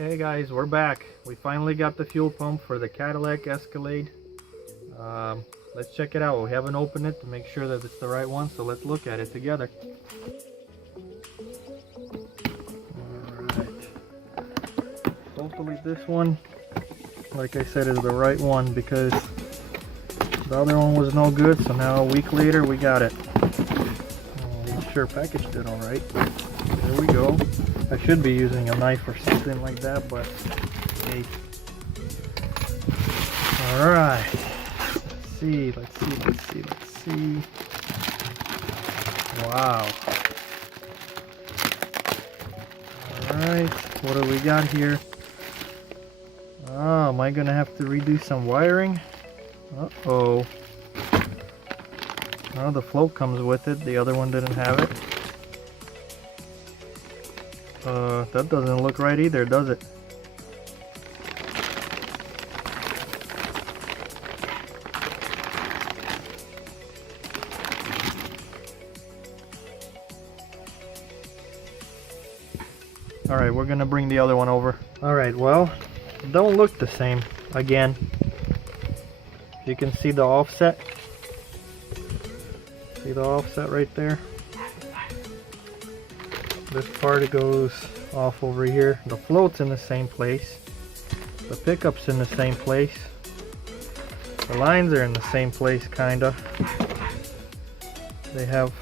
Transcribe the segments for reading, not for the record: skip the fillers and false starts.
Hey guys, we're back. We finally got the fuel pump for the Cadillac Escalade. Let's check it out. We haven't opened it to make sure that it's the right one, so let's look at it together. Alright. Hopefully this one, like I said, is the right one because the other one was no good, so now a week later we got it. I'm sure packaged it alright. There we go. I should be using a knife or something like that, but hey. Alright. Let's see. Wow. Alright, what do we got here? Oh, am I gonna have to redo some wiring? Uh-oh. Oh, the float comes with it. The other one didn't have it. That doesn't look right either, does it? Alright, we're gonna bring the other one over. Alright, well, don't look the same again. You can see the offset. See the offset right there? This part goes off over here. The float's in the same place. The pickup's in the same place. The lines are in the same place, kinda. They have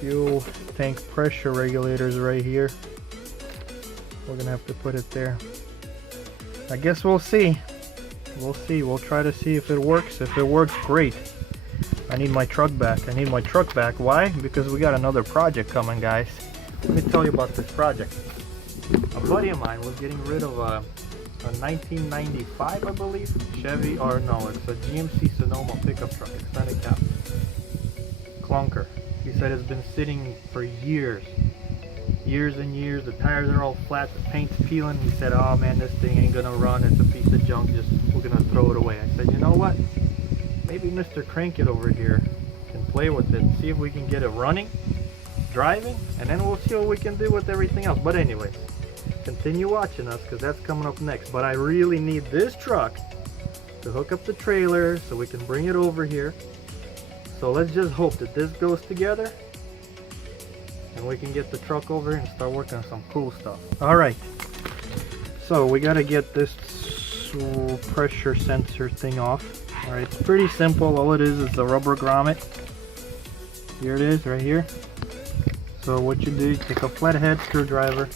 fuel tank pressure regulators right here. We're gonna have to put it there. I guess we'll see. We'll try to see if it works. If it works, great. I need my truck back. Why? Because we got another project coming, guys. Let me tell you about this project. A buddy of mine was getting rid of a 1995, I believe, Chevy, or no, it's a GMC Sonoma pickup truck, extended cab. Clunker. He said it's been sitting for years and years. The tires are all flat, the paint's peeling. He said, oh man, this thing ain't gonna run, it's a piece of junk, we're gonna throw it away. I said, you know what? Maybe Mr. Crank It over here can play with it, see if we can get it running, driving, and then we'll see what we can do with everything else. But anyways, continue watching us because that's coming up next. But I really need this truck to hook up the trailer so we can bring it over here. So let's just hope that this goes together and we can get the truck over and start working on some cool stuff. Alright, so we got to get this pressure sensor thing off. Alright, it's pretty simple. All it is a rubber grommet. Here it is right here. So what you do, you take a flathead screwdriver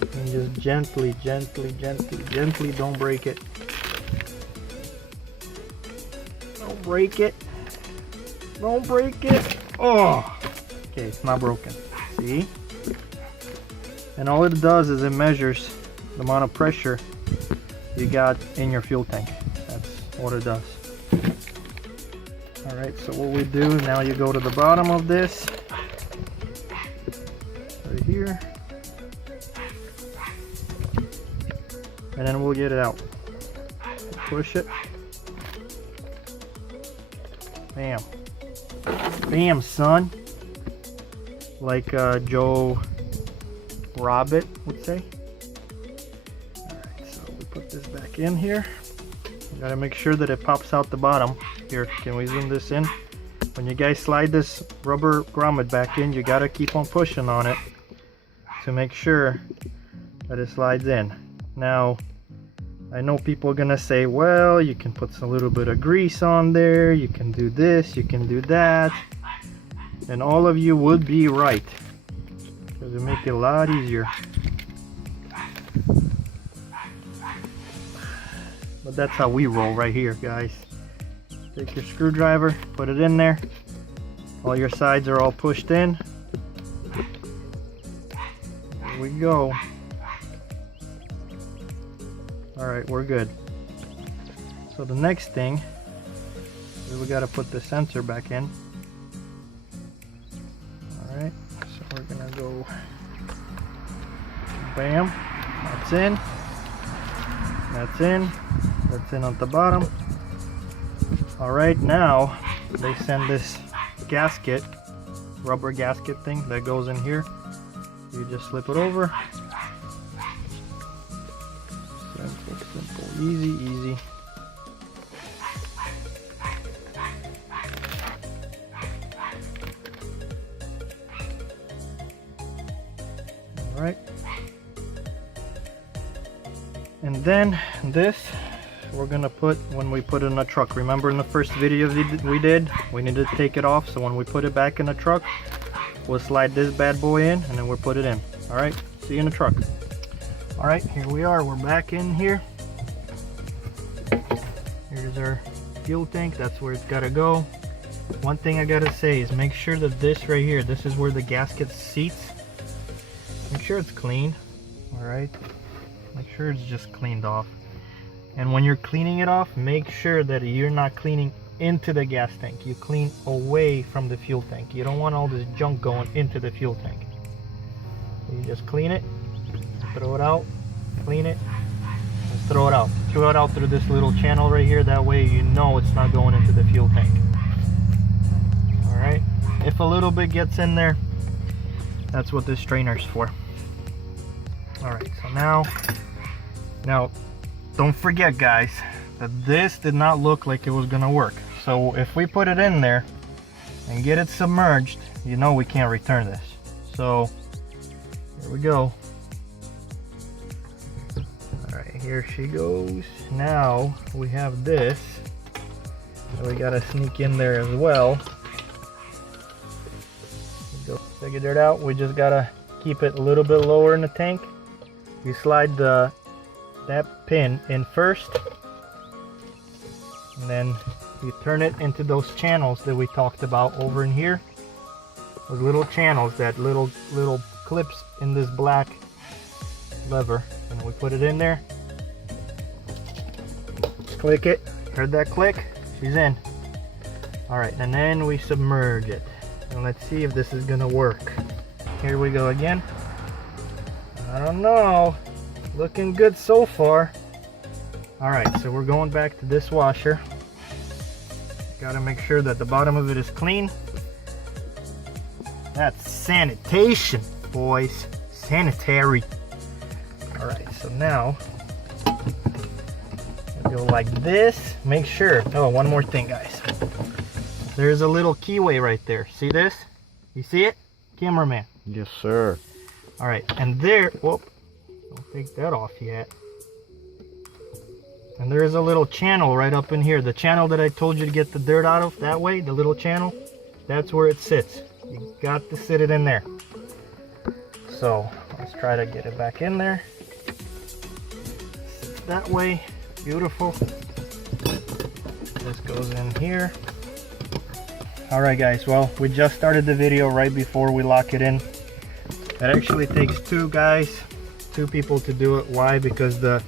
and just gently, don't break it. Don't break it. Oh! Okay, it's not broken. See? And all it does is it measures the amount of pressure you got in your fuel tank. That's what it does. Alright, so what we do, now you go to the bottom of this. Right here. And then we'll get it out. Push it. Bam. Bam, son. Like Joe Rabbit would say. Alright, so we put this back in here. We gotta make sure that it pops out the bottom. Here, can we zoom this in? When you guys slide this rubber grommet back in, you gotta keep on pushing on it to make sure that it slides in. Now, I know people are gonna say, well, you can put a little bit of grease on there, you can do this, you can do that, and all of you would be right, because it make it a lot easier. But that's how we roll right here, guys. Take your screwdriver, put it in there. All your sides are all pushed in. There we go. Alright, we're good. So the next thing is we gotta put the sensor back in. Alright, so we're gonna go bam, that's in, that's in, that's in at the bottom. Alright, now they send this gasket, rubber gasket thing that goes in here. You just slip it over, Easy, easy. All right. And then this we're gonna put when we put it in a truck. Remember in the first video we did, we needed to take it off, so when we put it back in the truck, we'll slide this bad boy in and then we'll put it in. All right, see you in the truck. All right, here we are, we're back in here. Here's our fuel tank, that's where it's gotta go. One thing I gotta say is make sure that this right here, this is where the gasket seats. Make sure it's clean. All right, make sure it's just cleaned off. And when you're cleaning it off, make sure that you're not cleaning into the gas tank. You clean away from the fuel tank. You don't want all this junk going into the fuel tank. So you just clean it, throw it out, clean it, and throw it out. Throw it out through this little channel right here. That way you know it's not going into the fuel tank. All right. If a little bit gets in there, that's what this strainer's for. All right. So now. Don't forget, guys, that this did not look like it was gonna work. So if we put it in there and get it submerged, you know we can't return this. So here we go. All right, here she goes. Now we have this. So we gotta sneak in there as well. Go figure it out. We just gotta keep it a little bit lower in the tank. You slide that pin in first, and then you turn it into those channels that we talked about over in here. Those little channels, that little clips in this black lever, and we put it in there. Click it. Heard that click? She's in. All right, and then we submerge it, and let's see if this is gonna work. Here we go again. I don't know. Looking good so far. All right, so we're going back to this washer. Got to make sure that the bottom of it is clean. That's sanitation, boys. Sanitary. All right, so now go like this. Make sure. Oh, one more thing, guys. There's a little keyway right there. See this? You see it? Cameraman. Yes, sir. All right, and there, whoop. Don't take that off yet. And there is a little channel right up in here. The channel that I told you to get the dirt out of, that way, the little channel, that's where it sits. You got to sit it in there. So let's try to get it back in there. Sit that way. Beautiful. This goes in here. All right, guys, well, we just started the video right before we lock it in. It actually takes two people to do it. Why? Because the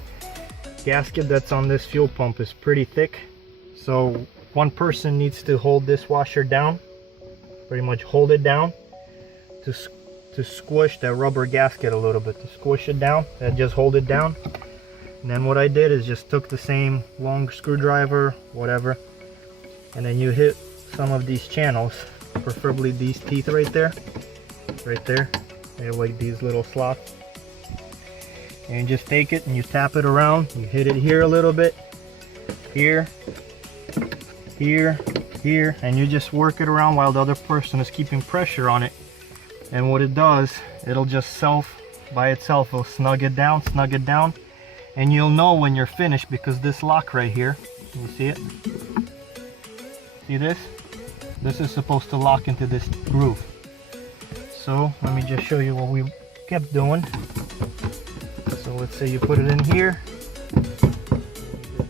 gasket that's on this fuel pump is pretty thick, so one person needs to hold this washer down, pretty much hold it down to squish that rubber gasket a little bit, to squish it down, and just hold it down. And then what I did is just took the same long screwdriver, whatever, and then you hit some of these channels, preferably these teeth right there. They have like these little slots. And you just take it and you tap it around. You hit it here a little bit, here, here, here, and you just work it around while the other person is keeping pressure on it. And what it does, it'll just by itself, it'll snug it down, and you'll know when you're finished because this lock right here, can you see it? See this? This is supposed to lock into this groove. So let me just show you what we kept doing. So let's say you put it in here. You just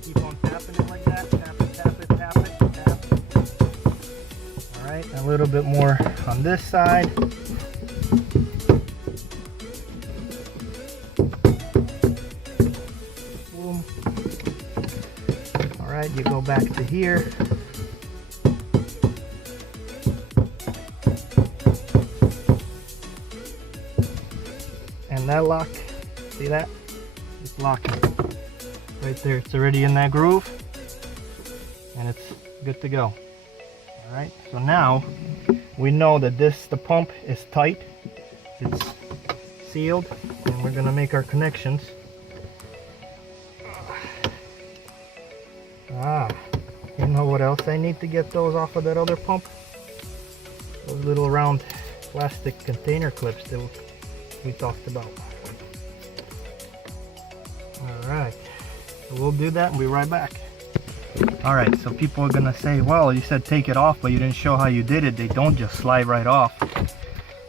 keep on tapping it like that. Tap it, tap it, tap it, tap. All right, a little bit more on this side. Boom. All right, you go back to here. And that lock, see that? It's locking right there. It's already in that groove and it's good to go. All right, so now we know that the pump is tight, it's sealed, and we're gonna make our connections. Ah, you know what else I need to get those off of that other pump? Those little round plastic container clips that we talked about. Alright, so we'll do that and be right back. Alright, so people are gonna say, well, you said take it off, but you didn't show how you did it. They don't just slide right off.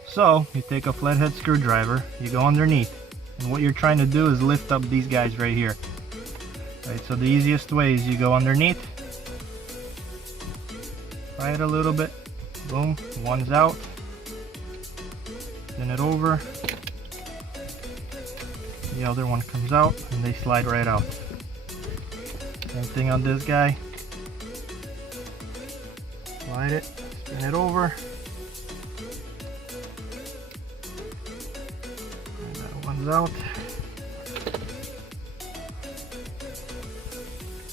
So, you take a flathead screwdriver, you go underneath, and what you're trying to do is lift up these guys right here. Right, so the easiest way is you go underneath, pry it a little bit, boom, one's out, spin it over, the other one comes out, and they slide right out. Same thing on this guy, slide it, spin it over, and that one's out.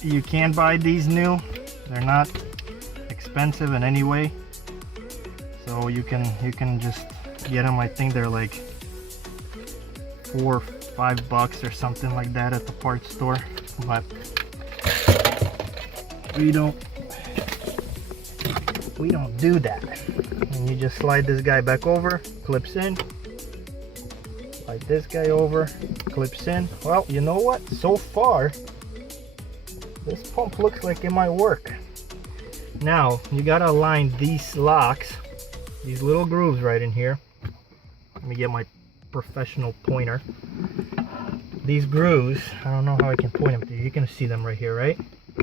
You can buy these new, they're not expensive in any way, so you can just get them. I think they're like $4 or $5 or something like that at the parts store, but we don't do that. And you just slide this guy back over, clips in, slide this guy over, clips in. Well, you know what, so far this pump looks like it might work. Now, you gotta align these locks, these little grooves right in here. Let me get my professional pointer. These grooves, I don't know how I can point them to you. You can see them right here, right?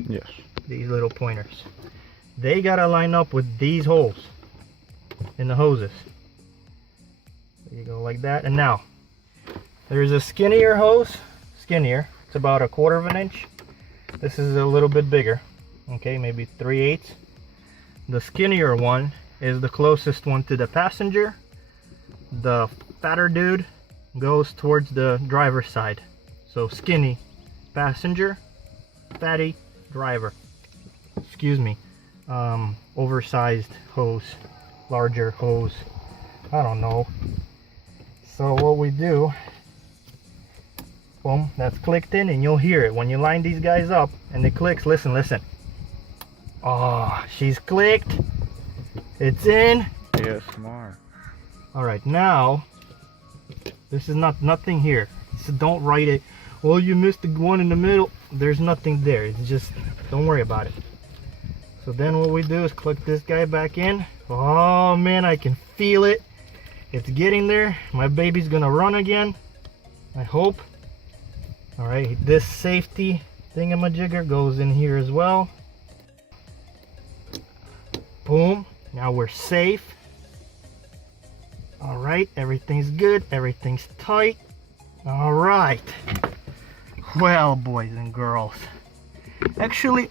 Yes. These little pointers. They gotta line up with these holes in the hoses. There you go, like that. And now, there's a skinnier hose, skinnier. It's about 1/4 of an inch. This is a little bit bigger, okay, maybe 3/8. The skinnier one is the closest one to the passenger. The fatter dude goes towards the driver's side. So skinny passenger, fatty driver. Excuse me. Oversized hose, larger hose. I don't know. So what we do, boom, that's clicked in, and you'll hear it when you line these guys up and it clicks. Listen. Oh, she's clicked. It's in. Yes, more. All right, now this is nothing here. So don't write it. Well, you missed the one in the middle. There's nothing there. It's just, don't worry about it. So then what we do is click this guy back in. Oh man, I can feel it. It's getting there. My baby's gonna run again, I hope. All right, this safety thingamajigger goes in here as well. Boom, now we're safe. All right, everything's good, everything's tight. All right, well, boys and girls, actually,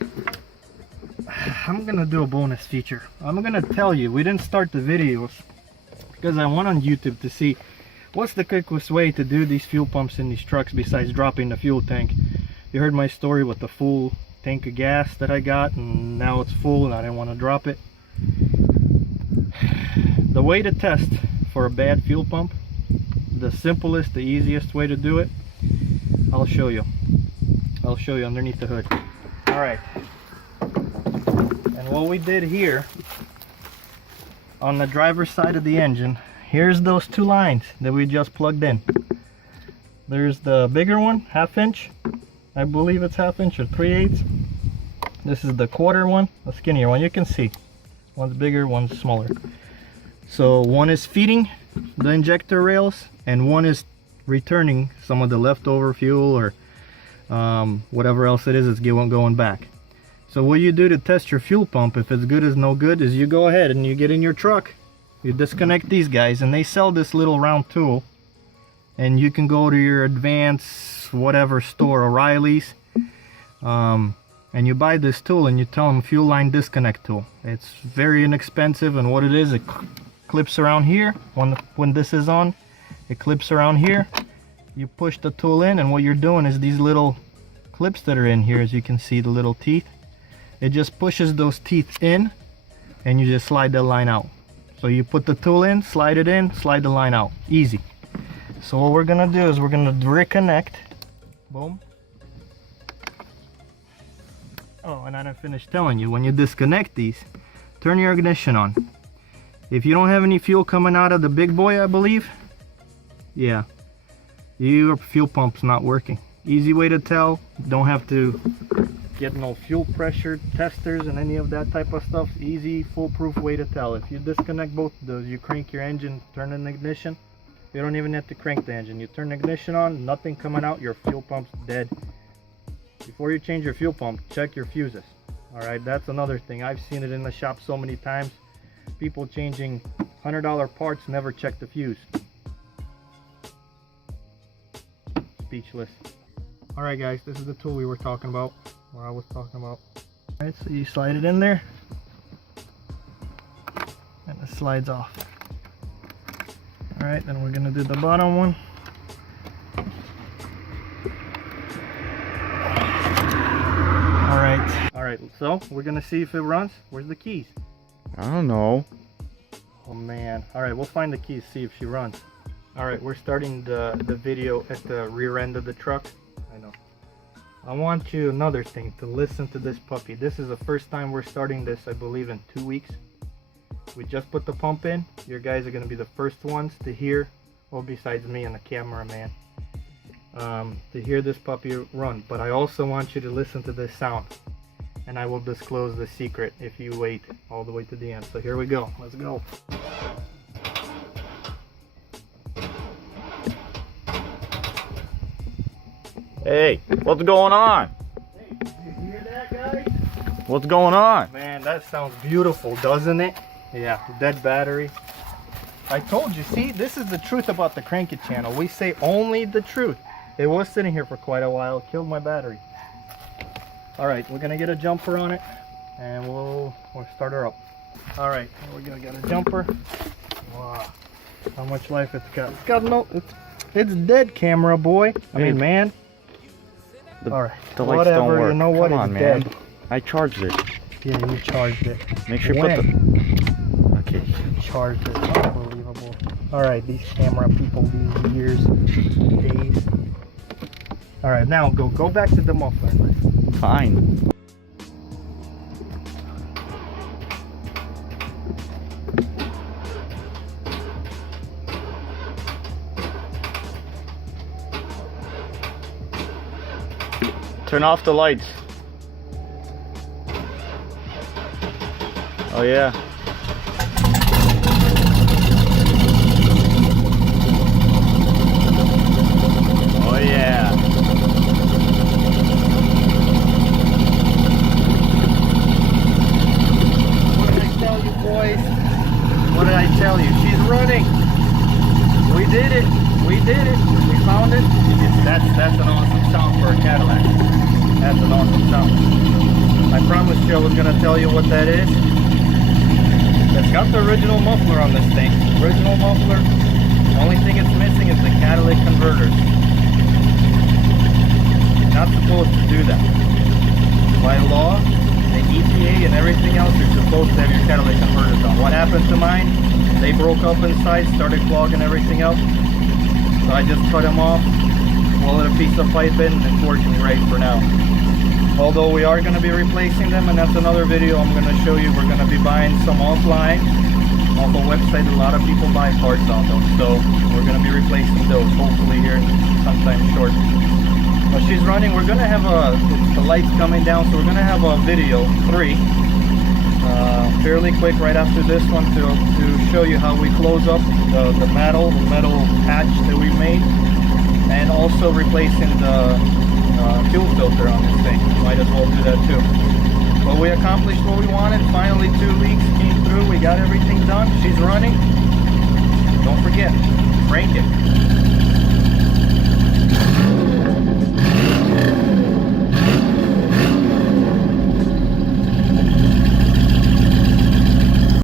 I'm gonna do a bonus feature. I'm gonna tell you, we didn't start the videos because I went on YouTube to see what's the quickest way to do these fuel pumps in these trucks besides dropping the fuel tank. You heard my story with the full tank of gas that I got, and now it's full and I didn't want to drop it. The way to test for a bad fuel pump, the simplest, the easiest way to do it, I'll show you underneath the hood. All right, and what we did here on the driver's side of the engine, here's those two lines that we just plugged in. There's the bigger one, 1/2 inch, I believe it's 1/2 inch or 3/8. This is the 1/4 one, the skinnier one. You can see one's bigger, one's smaller. So one is feeding the injector rails and one is returning some of the leftover fuel or whatever else it is that's going back. So what you do to test your fuel pump, if it's good as no good, is you go ahead and you get in your truck, you disconnect these guys, and they sell this little round tool, and you can go to your Advance whatever store, O'Reilly's, and you buy this tool and you tell them fuel line disconnect tool. It's very inexpensive, and what it is, it clips around here. When this is on, it clips around here. You push the tool in, and what you're doing is these little clips that are in here, as you can see, the little teeth, it just pushes those teeth in, and you just slide the line out. So you put the tool in, slide it in, slide the line out. Easy. So what we're gonna do is we're gonna reconnect. Boom. Oh, and I didn't finish telling you, when you disconnect these, turn your ignition on. If you don't have any fuel coming out of the big boy, I believe, yeah, your fuel pump's not working. Easy way to tell. Don't have to get no fuel pressure testers and any of that type of stuff. Easy, foolproof way to tell. If you disconnect both of those, you crank your engine, turn in the ignition. You don't even have to crank the engine. You turn the ignition on, nothing coming out, your fuel pump's dead. Before you change your fuel pump, check your fuses. Alright, that's another thing. I've seen it in the shop so many times. People changing $100 parts, never check the fuse. Speechless. Alright guys, this is the tool we were talking about, or I was talking about. Alright, so you slide it in there, and it slides off. Alright, then we're going to do the bottom one. Alright, so we're going to see if it runs. Where's the keys? I don't know. Oh man. Alright, we'll find the keys, see if she runs. Alright, we're starting the video at the rear end of the truck. I know. I want you, another thing, to listen to this puppy. This is the first time we're starting this, I believe, in 2 weeks. We just put the pump in. Your guys are going to be the first ones to hear, well, besides me and the cameraman, to hear this puppy run. But I also want you to listen to this sound, and I will disclose the secret if you wait all the way to the end. So here we go. Let's go. Hey, what's going on? Hey, did you hear that, guys? What's going on? Man, that sounds beautiful, doesn't it? Yeah, dead battery. I told you, see, this is the truth about the Crank It channel. We say only the truth. It was sitting here for quite a while, killed my battery. Alright, we're gonna get a jumper on it, and we'll start her up. Alright, we're gonna get a jumper. Wow, how much life it's got. It's got no, it's dead, camera boy. I mean, man. Alright, the whatever, lights don't work. You know what? Come on, it's man. dead. I charged it. Yeah, you charged it. Make sure you when? put the... Okay. You charged it. Unbelievable. Alright, these camera people, these years, days. Alright, now go back to the muffler. Fine. Turn off the lights. Oh yeah. Oh yeah. What did I tell you, boys? What did I tell you? She's running. We did it. We did it. We found it. That's an awesome sound for a Cadillac. That's an awesome sound. I promised you I was going to tell you what that is. It's got the original muffler on this thing. Original muffler. The only thing it's missing is the catalytic converters. You're not supposed to do that. By law, the EPA and everything else, you're supposed to have your catalytic converters on. What happened to mine? They broke up inside, started clogging everything up. So I just cut them off, welded a piece of pipe in, and it's working great for now. Although we are going to be replacing them, and that's another video I'm going to show you. We're going to be buying some offline, off a website a lot of people buy parts on them. So we're going to be replacing those, hopefully here sometime short. But she's running. We're going to have the lights coming down, so we're going to have a video 3. Fairly quick right after this one to show you how we close up the metal patch that we made, and also replacing the fuel filter on this thing. Might as well do that too. But we accomplished what we wanted. Finally 2 weeks came through. We got everything done. She's running. Don't forget, crank it.